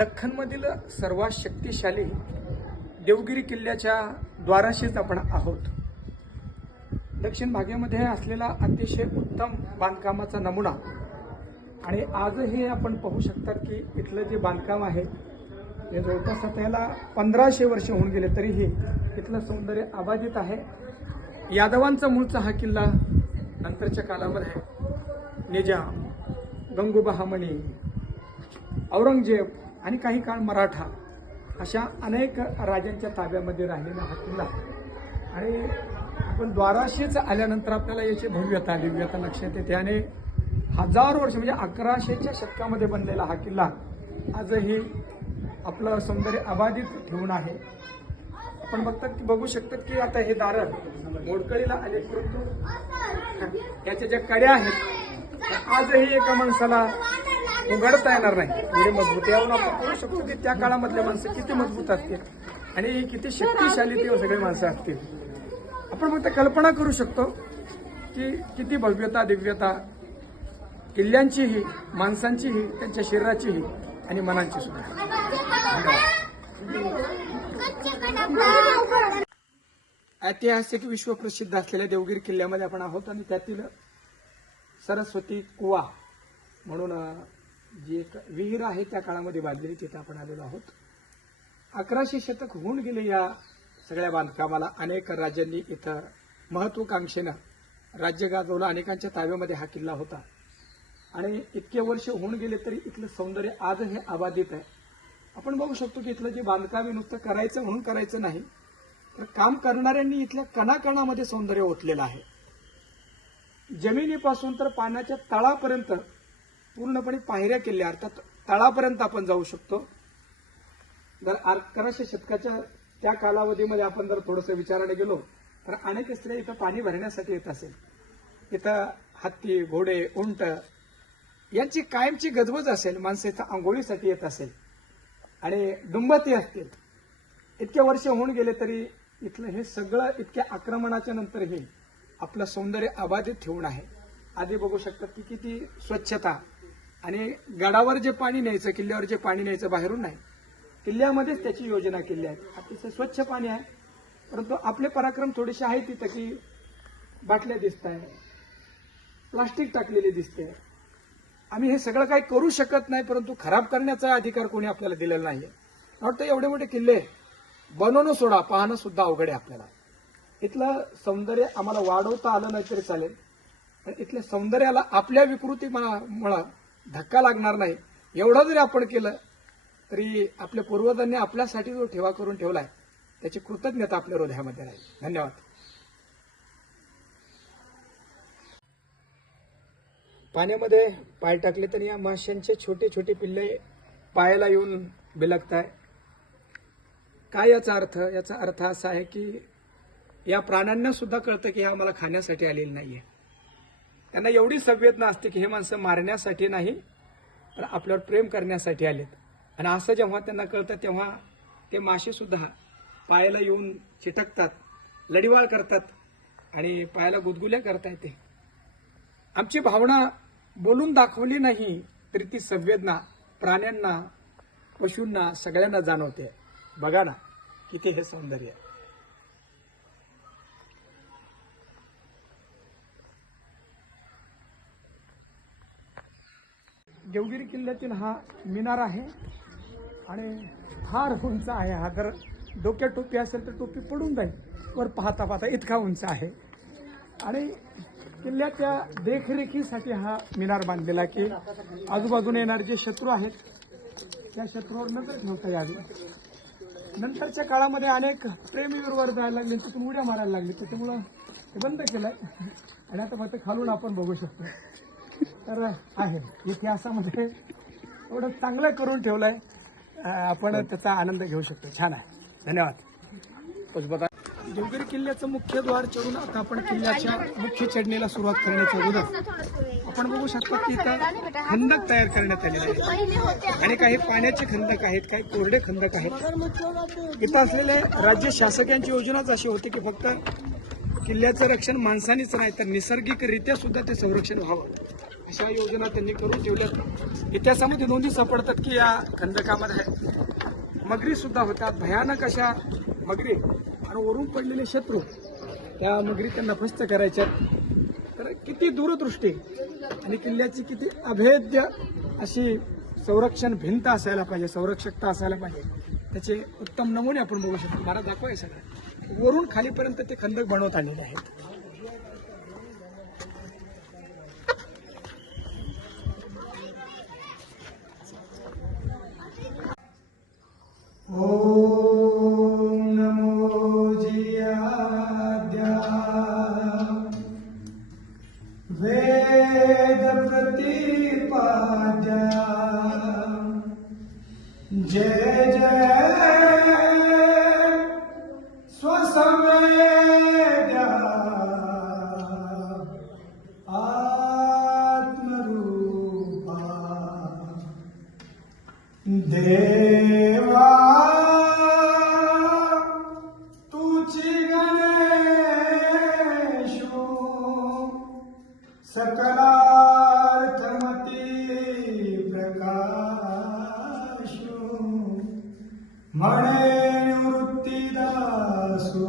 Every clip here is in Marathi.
दख्खनमधील सर्वात शक्तिशाली देवगिरी किल्ल्याच्या द्वाराशीच आपण आहोत। दक्षिण भागामध्ये असलेला अतिशय उत्तम बांधकामाचा नमुना आणि आजही आपण पाहू शकतात की इथलं जे बांधकाम आहे हे जवळपास त्याला 1500 वर्ष होऊन गेले तरीही इथलं सौंदर्य अबाधित आहे। यादवांचा मूळचा हा किल्ला नंतरच्या कालामध्ये निजाम, गंगूबहामणी, औरंगजेब आणि काही काळ मराठा अशा अनेक राजांच्या ताब्यामध्ये राहिलेला हा किल्ला आणि आपण द्वाराशीच आल्यानंतर आपल्याला याची भव्यता दिव्यता लक्षात येते आणि हजारो वर्ष म्हणजे 1100च्या शतकामध्ये बनलेला हा किल्ला आजही आपलं सौंदर्य अबाधित ठेवून आहे। आपण बघू शकतात की आता हे दारं मोडकळीला आले परंतु याच्या ज्या कड्या आहेत आजही एका माणसाला उघडता येणार नाही एवढे मजबूत। यावरून आपण पाहू शकतो की त्या काळामधले माणसं किती मजबूत असतील आणि किती शक्तिशाली ते सगळे माणसं असतील। आपण फक्त कल्पना करू शकतो की किती भव्यता दिव्यता किल्ल्यांचीही, माणसांचीही, त्यांच्या शरीराचीही आणि मनांची सुद्धा। ऐतिहासिक विश्वप्रसिद्ध असलेल्या देवगिरी किल्ल्यामध्ये आपण आहोत आणि त्यातील सरस्वती कुवा म्हणून जी एक विहीर आहे त्या काळामध्ये बांधलेली तिथे आपण आलेलो आहोत। 1100 शतक होऊन गेले या सगळ्या बांधकामाला। अनेक राज्यांनी इथं महत्वाकांक्षेनं राज्य गाजवलं, अनेकांच्या ताब्यामध्ये हा किल्ला होता आणि इतके वर्ष होऊन गेले तरी इथलं सौंदर्य आजही अबाधित आहे। आपण बघू शकतो की इथलं जे बांधकाम आहे नुसतं करायचं म्हणून करायचं नाही तर काम करणाऱ्यांनी इथल्या कणाकणामध्ये सौंदर्य ओतलेलं आहे। जमिनीपासून तर पाण्याच्या तळापर्यंत पूर्णपणे पायऱ्या केल्या, अर्थात तळापर्यंत आपण जाऊ शकतो। जर 1100 शतकाच्या त्या कालावधीमध्ये आपण जर थोडंसं विचाराने गेलो तर अनेक स्त्रिया इथं पाणी भरण्यासाठी येत असेल। इथं हत्ती, घोडे, उंट यांची कायमची गजबज असेल, माणसं इथं आंघोळीसाठी येत असेल आणि दुंबती असतील। इतके वर्ष होऊन गेले तरी इथलं हे सगळं इतक्या आक्रमणाच्या नंतरही आपलं सौंदर्य अबाधित ठेवून आहे। आधी बघू शकतात की किती स्वच्छता आणि गडावर जे पाणी न्यायचं, किल्ल्यावर जे पाणी न्यायचं बाहेरून नाही, किल्ल्यामध्येच त्याची योजना केली आहे। अतिशय स्वच्छ पाणी आहे परंतु आपले पराक्रम थोडेसे आहेत तिथं की बाटल्या दिसत आहे, प्लास्टिक टाकलेले दिसते। आम्ही हे सगळं काही करू शकत नाही परंतु खराब करण्याचा अधिकार कोणी आपल्याला दिलेला नाहीये। वाटतं एवढे मोठे किल्ले बनवणं सोडा, पाहणं सुद्धा अवघड आहे आपल्याला। इथलं सौंदर्य आम्हाला वाढवता आलं नाही तरी चालेल पण इथल्या सौंदर्याला आपल्या विकृतीमुळे धक्का लागणार नाही एवढं जरी आपण केलं तरी आपल्या पूर्वजांनी आपल्यासाठी जो ठेवा करून ठेवलाय त्याची कृतज्ञता आपल्या हृदयामध्ये राहील। धन्यवाद। पाण्यामध्ये पाय टाकले तर या माशांचे छोटे छोटे पिल्ले पायाला येऊन बिलगताय। काय याचा अर्थ? याचा अर्थ असा आहे की या प्राण्यांना सुद्धा कळतं की हे आम्हाला खाण्यासाठी आलेले नाहीये। त्यांना एवढी संवेदना असते की हे माणसं मारण्यासाठी नाही तर आपल्यावर प्रेम करण्यासाठी आलेत आणि असं जेव्हा त्यांना कळतं तेव्हा ते मासे सुद्धा पायाला येऊन चिटकतात, लढीवाळ करतात आणि पायाला गुदगुल्या करता येते। आमची भावना बोलून दाखवली नाही तरी ती संवेदना प्राण्यांना, पशूंना, सगळ्यांना जाणवते। बघा ना किती हे सौंदर्य। देवगिरी किल्ल्यातील हा मिनार आहे आणि फार उंच आहे। हा जर डोक्यात टोपी असेल तर टोपी पडून जाईल वर पाहता पाहता, इतका उंच आहे आणि किल्ल्याच्या देखरेखीसाठी हा मिनार बांधलेला की आजूबाजूने येणारे जे शत्रू आहेत त्या शत्रूवर नजर ठेवता यावी। नंतरच्या काळामध्ये अनेक प्रेमीवीर वर जायला लागले, तिथून उड्या मारायला लागले, त्याच्यामुळं हे बंद केलंय आणि आता फक्त खालून आपण बघू शकतो। तर आहे इतिहासामध्ये एवढं चांगलं करून ठेवलंय, आपण त्याचा आनंद घेऊ शकतो। छान आहे, धन्यवाद। देवगिरी किल्ल्याचं मुख्य द्वार चढून आता आपण किल्ल्याच्या मुख्य चढणीला सुरुवात करण्याच्या अगोदर आपण बघू शकता की इथं खंदक तयार करण्यात आलेले आहे आणि काही पाण्याचे खंदक आहेत, काही कोरडे खंदक आहेत। इथं असलेले राज्य शासकांची योजनाच अशी होती की फक्त किल्ल्याचं रक्षण माणसानीच नाही तर निसर्गिकरित्या सुद्धा ते संरक्षण व्हावं अशा योजना त्यांनी करून ठेवल्यात. इतिहासामध्ये नोंदी सापडतात की या खंदकामध्ये मगरी सुद्धा होतात, भयानक अशा मगरी, आणि वरून पडलेले शत्रू त्या मगरी त्यांना फस्त करायच्या. तर किती दूरदृष्टी आणि किल्ल्याची किती अभेद्य अशी संरक्षण भिंत असायला पाहिजे, संरक्षकता असायला पाहिजे. त्याचे उत्तम नमुने आपण बघू शकतो. मला दाखवाय सगळं वरून खालीपर्यंत ते खंदक बनवत आलेले आहेत. ओम नमो जियाद्या वेद प्रतिपाद्या जय जय स्वसंवेद्या आत्मरूपा देवा सकलार्थमती प्रकाशो मणे निवृत्तीदासु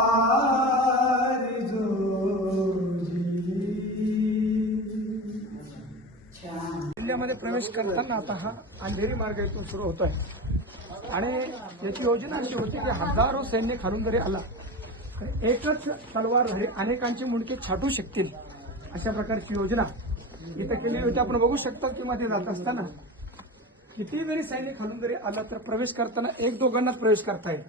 अवधारी जोजी. किल्ल्यामध्ये प्रवेश करताना आता हा अंधेरी मार्ग इथून सुरू होतोय आणि याची योजना अशी होती की हजारो सैन्य खालून जरी आला एकच तलवारधारी अनेकांची मुंडके छाटू शकतील अशा प्रकारची योजना इथं केली होती. आपण बघू शकता की मध्ये जात असताना किती जरी सैनिक खालून जरी आला तर प्रवेश करताना एक दोघांनाच प्रवेश करता येईल.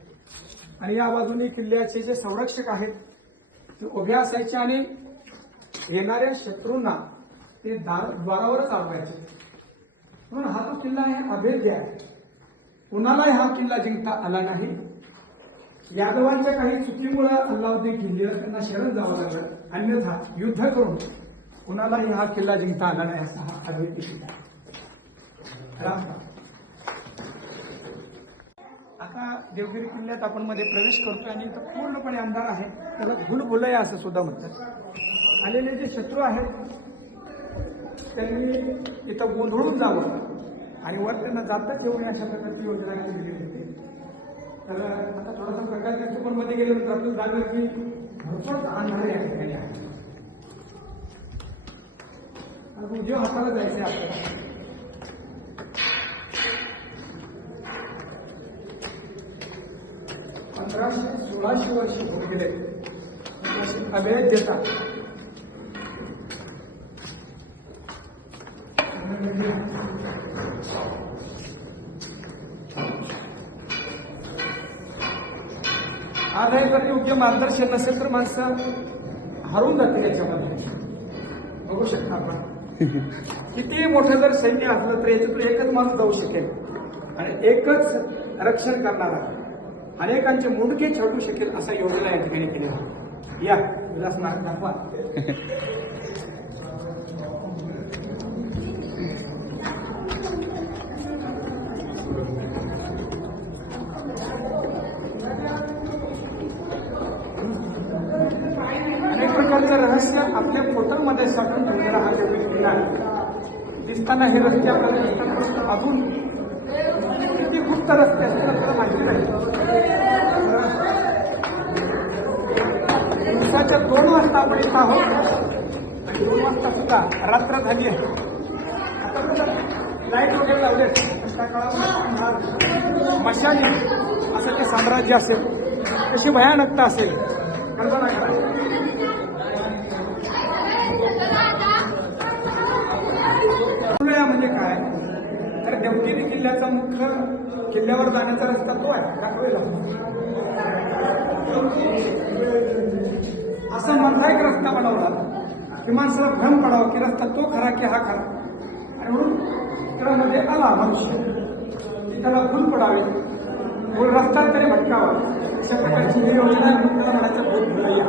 आणि या बाजूने किल्ल्याचे जे संरक्षक आहेत ते उभे असायचे आणि येणाऱ्या शत्रूंना ते द्वारावरच अडवायचे. म्हणून हा जो किल्ला आहे अभेद्य आहे. कुणालाही हा किल्ला जिंकता आला नाही. यादवांच्या काही चुकीमुळे अल्लाउद्दीन खिल्जीला त्यांना शरण जावं लागलं, अन्यथा युद्ध करून कुणालाही हा किल्ला जिंकता आला नाही असा हा अद्वितीय किल्ला. आता देवगिरी किल्ल्यात आपण मध्ये प्रवेश करतोय आणि इथं पूर्णपणे अंधार आहे. त्याला भूलभुलैया असं सुद्धा म्हणतात. आलेले जे शत्रू आहेत त्यांनी इथं गोंधळून जावं आणि वर त्यांना जाताच येऊ नये अशा प्रकारची योजना केलेली होती. तर आता थोडासा प्रकाश दिसतो, पण मध्ये गेल्यानंतर आपल्याला जाणवेल की भरपूर अंधार या ठिकाणी आहे. उजव्या हाताला जायचे आपल्याला. 1500-1600 वर्ष होऊन गेले अभेद्यता. आजही जर योग्य मार्गदर्शन नसेल तर माणसं हरून जातील याच्यामध्ये. बघू शकता आपण किती मोठं जर सैन्य असलं तर याच्यातून एकच माणूस जाऊ शकेल आणि एकच रक्षण करणारा अनेकांचे मुंडके छाटू शकेल असा योजना या ठिकाणी केली आहे. या विलास मार्ग दाखवा. अनेक प्रकारचं रहस्य आपल्या फोटोमध्ये साठवून ठेवलेला हा किल्ला आहे. दिसताना हे रस्ते आपल्याला दिसतात, अजून किती गुप्त रस्ते असतील आपल्याला माहिती नाही. दिवसाच्या 2 वाजता आपण इथं आहोत आणि 2 वाजता सुद्धा रात्र झाली आहे. आता लाईट वगैरे लावले त्या काळामध्ये मशाली असं ते साम्राज्य असेल, कशी भयानकता असेल कल्पना करा. म्हणजे काय तर देवगिरी किल्ल्याचा मुख्य किल्ल्यावर जाण्याचा रस्ता तो आहे दाखवेला. असा माझा एक रस्ता बनवला की माणसाला भ्रम पडावा की रस्ता तो खरा की हा खरा. आणि म्हणून त्यामध्ये आला मनुष्य की त्याला भूल पडावे, भूल रस्ता तरी भटकावा अशा प्रकारची ही योजना त्याला म्हणायचं भूल भुलैया.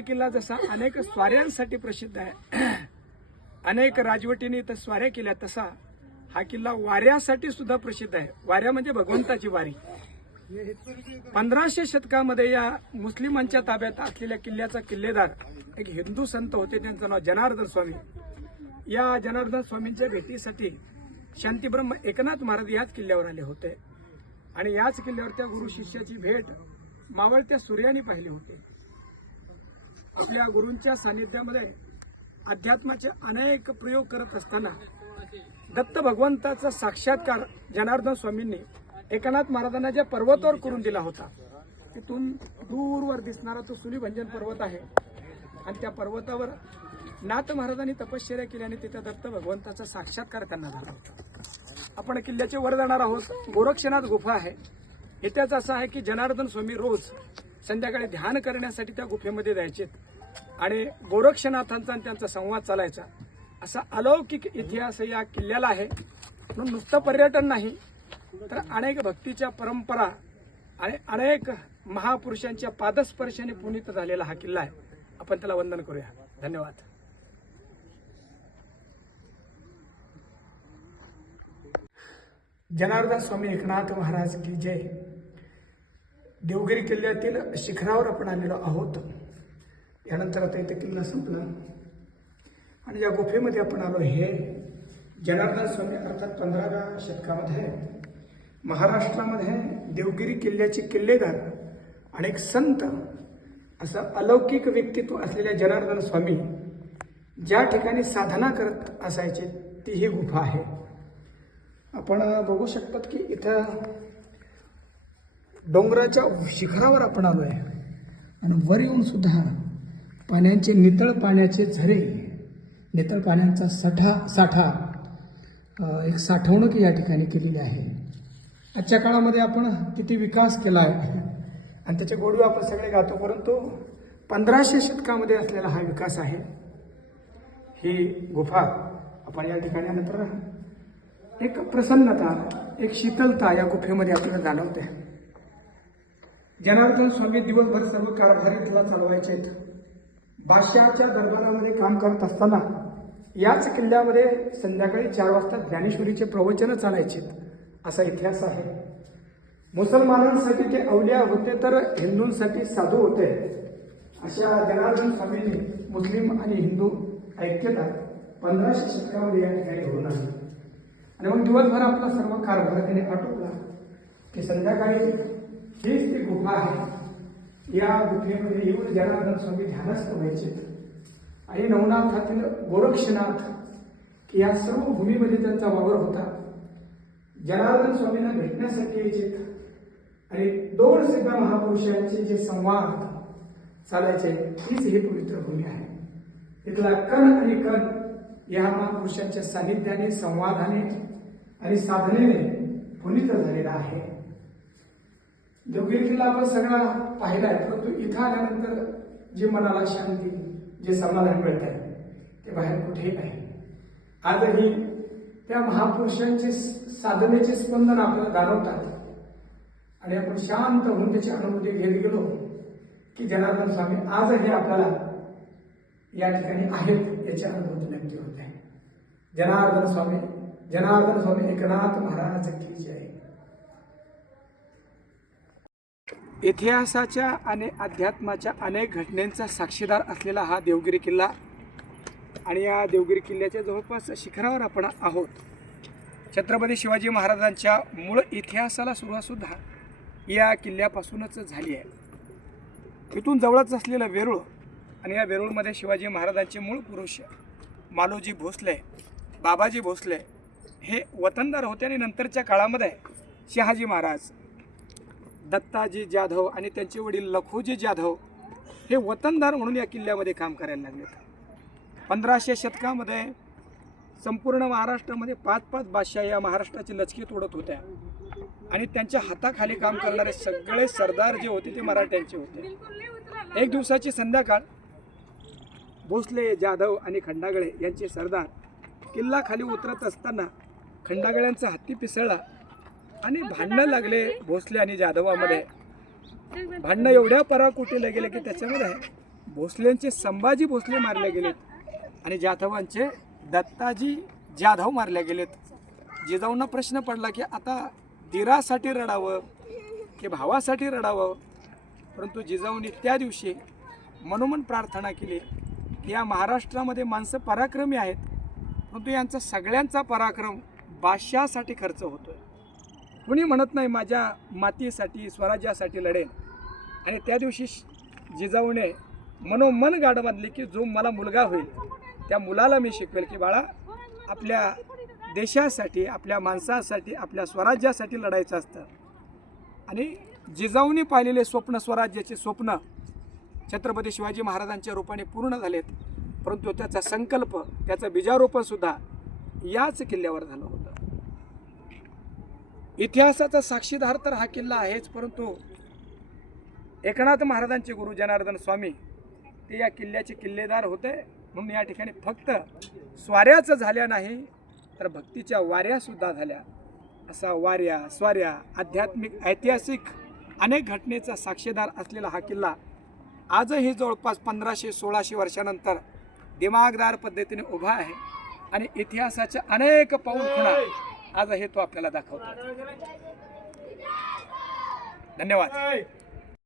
देवगिरी किल्ला जसा अनेक स्वाऱ्यांसाठी प्रसिद्ध आहे, अनेक राजवटींनी इथं स्वाऱ्या केल्या, तसा हा किल्ला वाऱ्यासाठी सुद्धा प्रसिद्ध आहे. वाऱ्या म्हणजे भगवंताची वारी. 1500 शतकामध्ये या मुस्लिमांच्या ताब्यात असलेल्या किल्ल्याचा किल्लेदार एक हिंदू संत होते, त्यांचं नाव जनार्दन स्वामी. या जनार्दन स्वामींच्या भेटीसाठी शांतीब्रह्म एकनाथ महाराज याच किल्ल्यावर आले होते आणि याच किल्ल्यावर त्या गुरु शिष्याची भेट मावळत्या सूर्याने पाहिली होती. आपल्या गुरूंच्या सानिध्यामध्ये अध्यात्माचे अनेक प्रयोग करत असताना दत्त भगवंताचा साक्षात्कार जनार्दन स्वामींनी एकनाथ महाराजांना ज्या पर्वतावर करून दिला होता, तिथून दूरवर दिसणारा तो सुलीभंजन पर्वत आहे आणि त्या पर्वतावर नाथ महाराजांनी तपश्चर्या केल्याने तिथे दत्त भगवंताचा साक्षात्कार त्यांना झाला होता. आपण किल्ल्याचे वर जाणार आहोत. गोरक्षनाथ गुफा आहे. इतिहास असा आहे की जनार्दन स्वामी रोज संध्याकाळी ध्यान करण्यासाठी त्या गुफेमध्ये जायचे आणि गोरक्षनाथांचा आणि त्यांचा संवाद चालायचा. असा अलौकिक इतिहास या किल्ल्याला आहे. म्हणून नुसतं पर्यटन नाही तर अनेक भक्तीच्या परंपरा आणि अनेक महापुरुषांच्या पादस्पर्शाने पुनीत झालेला हा किल्ला आहे. आपण त्याला वंदन करूया. धन्यवाद. जनार्दन स्वामी एकनाथ महाराज की जय. देवगिरी किल्ल्यातील शिखरावर आपण आलेलो आहोत. यानंतर आता इथे किल्ला संपला आणि या गुफेमध्ये आपण आलो. हे जनार्दन स्वामी अर्थात 15व्या शतकामध्ये महाराष्ट्रामध्ये देवगिरी किल्ल्याचे किल्लेदार आणि एक संत असं अलौकिक व्यक्तित्व असलेल्या जनार्दन स्वामी ज्या ठिकाणी साधना करत असायचे ती ही गुफा आहे. आपण बघू शकतात की इथं डोंगराच्या शिखरावर आपण आलो आहे आणि वर येऊन सुद्धा पाण्याचे नितळ पाण्याचे झरे, नितळ पाण्याचा साठा एक साठवणूक या ठिकाणी केलेली आहे. आजच्या काळामध्ये आपण किती विकास केला आहे आणि त्याचे गोडवे आपण सगळे गातो, परंतु 1500 शतकामध्ये असलेला हा विकास आहे. ही गुफा आपण या ठिकाणी नंतर एक प्रसन्नता, एक शीतलता या गुफेमध्ये आपल्याला जाणवते. जनार्दन स्वामी दिवसभर सर्व कारभारी तिला चालवायचे. बादशहाच्या दरबारामध्ये काम करत असताना याच किल्ल्यामध्ये संध्याकाळी 4 वाजता ज्ञानेश्वरीचे प्रवचन चालायचे असा इतिहास आहे. मुसलमानांसाठी ते अवलिया होते तर हिंदूंसाठी साधू होते. अशा जनार्दन स्वामींनी मुस्लिम आणि हिंदू ऐक्यता 1500 शतकामध्ये या ठिकाणी घडून आणली आणि मग दिवसभर आपला सर्व कारभार त्याने आटोपला की संध्याकाळी हीच ती गुफा आहे. या गुफेमध्ये येऊन जनार्दन स्वामी ध्यानस्थ व्हायचे आणि नवनाथातील गोरक्षनाथ या सर्व भूमीमध्ये त्यांचा वावर होता. जनार्दन स्वामींना भेटण्यासाठी यायचे आणि 2 सिद्ध महापुरुषांचे जे संवाद चालायचे हीच ही पवित्र भूमी आहे. इथला कण आणि कण या महापुरुषांच्या सानिध्याने, संवादाने आणि साधनेने पुनीत झालेला आहे. देवगिरी किल्ला आपण सगळा पाहिला आहे, परंतु इथं आल्यानंतर जे मनाला शांती, जे समाधान मिळत आहे ते बाहेर कुठेही नाही. आजही त्या महापुरुषांचे साधनेचे स्पंदन आपल्याला जाणवतात आणि आपण शांत होऊन त्याची अनुभूती घेत गेलो की जनार्दन स्वामी आजही आपल्याला या ठिकाणी आहेत याची अनुभूती नक्की होते. जनार्दन स्वामी एकनाथ महाराज की जय. इतिहासाच्या आणि अध्यात्माच्या अनेक घटनांचा साक्षीदार असलेला हा देवगिरी किल्ला आणि या देवगिरी किल्ल्याच्या जवळपास शिखरावर आपण आहोत. छत्रपती शिवाजी महाराजांच्या मूळ इतिहासाला सुरुवात सुद्धा या किल्ल्यापासूनच झाली आहे. इथून जवळच असलेलं वेरूळ आणि या वेरूळमध्ये शिवाजी महाराजांचे मूळ पुरुष मालोजी भोसले, बाबाजी भोसले हे वतनदार होते आणि नंतरच्या काळामध्ये शहाजी महाराज, दत्ताजी जाधव आणि त्यांचे वडील लखोजी जाधव हे वतनदार म्हणून या किल्ल्यामध्ये काम करायला लागले. 1500 शतकामध्ये संपूर्ण महाराष्ट्रामध्ये 5-5 बादशाह या महाराष्ट्राची लचकी तोडत होत्या आणि त्यांच्या हाताखाली काम करणारे सगळे सरदार जे होते ते मराठ्यांचे होते. एक दिवसाची संध्याकाळ भोसले, जाधव आणि खंडागळे यांचे सरदार किल्ला खाली उतरत असताना खंडागळ्यांचा हत्ती पिसळला आणि भांडणं लागले भोसले आणि जाधवामध्ये. भांडणं एवढ्या पराकुटीला गेले की त्याच्यामध्ये भोसलेंचे संभाजी भोसले मारले गेलेत आणि जाधवांचे दत्ताजी जाधव मारले गेलेत. जिजाऊंना प्रश्न पडला की आता दिरासाठी रडावं की भावासाठी रडावं, परंतु जिजाऊंनी त्या दिवशी मनोमन प्रार्थना केली की या महाराष्ट्रामध्ये माणसं पराक्रमी आहेत, परंतु यांचा सगळ्यांचा पराक्रम बादशासाठी खर्च होतोय. कुणी म्हणत नाही माझ्या मातीसाठी स्वराज्यासाठी लढेल. आणि त्या दिवशी जिजाऊने मनोमन गाड बांधली की जो मला मुलगा होईल त्या मुलाला मी शिकवेल की बाळा आपल्या देशासाठी, आपल्या माणसासाठी, आपल्या स्वराज्यासाठी लढायचं असतं. आणि जिजाऊने पाहिलेले स्वप्न, स्वराज्याचे स्वप्न छत्रपती शिवाजी महाराजांच्या रूपाने पूर्ण झालेत, परंतु त्याचा संकल्प, त्याचं बीजारोपण सुद्धा याच किल्ल्यावर झालं होतं. इतिहासाचा साक्षीदार तर हा किल्ला आहेच, परंतु एकनाथ महाराजांचे गुरु जनार्दन स्वामी ते या किल्ल्याचे किल्लेदार होते. म्हणून या ठिकाणी फक्त स्वाऱ्याच झाल्या नाही तर भक्तीच्या वाऱ्या सुद्धा झाल्या. असा वाऱ्या, स्वाऱ्या, आध्यात्मिक, ऐतिहासिक अनेक घटनेचा साक्षीदार असलेला हा किल्ला आजही जवळपास 1500-1600 वर्षानंतर दिमागदार पद्धतीने उभा आहे आणि इतिहासाच्या अनेक पाऊल खुणा आजही तो आपल्याला दाखवतो. धन्यवाद.